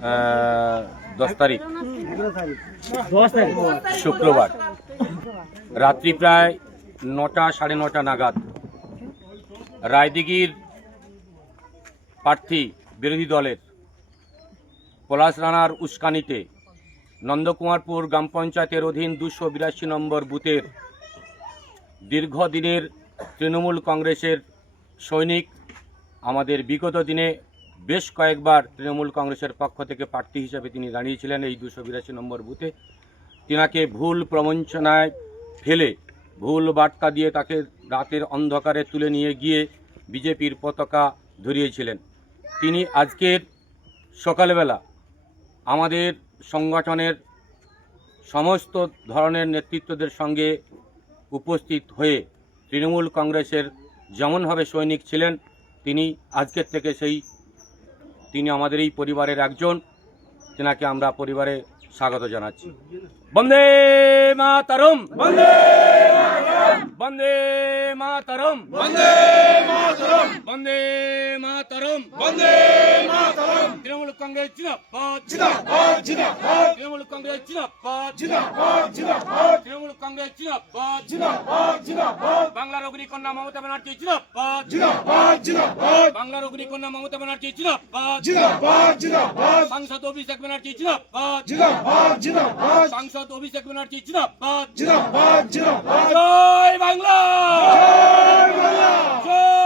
10 তারিখ শুক্রবার রাত্রি প্রায় 9টা সাড়ে 9টা নাগাদ রায়দিঘির প্রার্থী বিরোধী দলের পলাশ রানার উস্কানিতে নন্দকুমারপুর গ্রাম পঞ্চায়েতের অধীন 282 নম্বর বুথের দীর্ঘদিনের তৃণমূল কংগ্রেসের সৈনিক, আমাদের বিগত দিনে বেশ কয়েকবার তৃণমূল কংগ্রেসের পক্ষ থেকে প্রার্থী হিসেবে তিনি দাঁড়িয়েছিলেন এই 282 নম্বর বুথে। তিনাকে ভুল প্রবঞ্চনায় ফেলে ভুল বার্তা দিয়ে তাকে রাতের অন্ধকারে তুলে নিয়ে গিয়ে বিজেপির পতাকা ধরিয়েছিলেন। তিনি আজকের সকালবেলা আমাদের সংগঠনের সমস্ত ধরনের নেতৃত্বদের সঙ্গে উপস্থিত হয়ে তৃণমূল কংগ্রেসের যেমনভাবে সৈনিক ছিলেন তিনি আজকের থেকে তিনি আমাদের এই পরিবারের একজন। তেনাকে আমরা পরিবারে স্বাগত জানাচ্ছি। বন্দে মাতরম, বন্দে বন্দে মাতরম, বন্দে মাতরম, বন্দে মাতরম, বন্দে মাতরম। তৃণমূল কংগ্রেস জিন্দাবাদ, জিন্দাবাদ, জিন্দাবাদ। তৃণমূল কংগ্রেস জিন্দাবাদ, জিন্দাবাদ, জিন্দাবাদ। তৃণমূল কংগ্রেস জিন্দাবাদ, জিন্দাবাদ, জিন্দাবাদ। বাংলার অগ্নিকন্যা মমতা ব্যানার্জি জিন্দাবাদ, জিন্দাবাদ, জিন্দাবাদ। বাংলার অগ্নিকন্যা মমতা ব্যানার্জি জিন্দাবাদ, জিন্দাবাদ, জিন্দাবাদ। সাংসদ অভিষেক ব্যানার্জি জিন্দাবাদ, জিন্দাবাদ, জিন্দাবাদ। সাংসদ অভিষেক ব্যানার্জি জিন্দাবাদ, জিন্দাবাদ, জিন্দাবাদ। জয় বাংলা, জয় বাংলা, জয়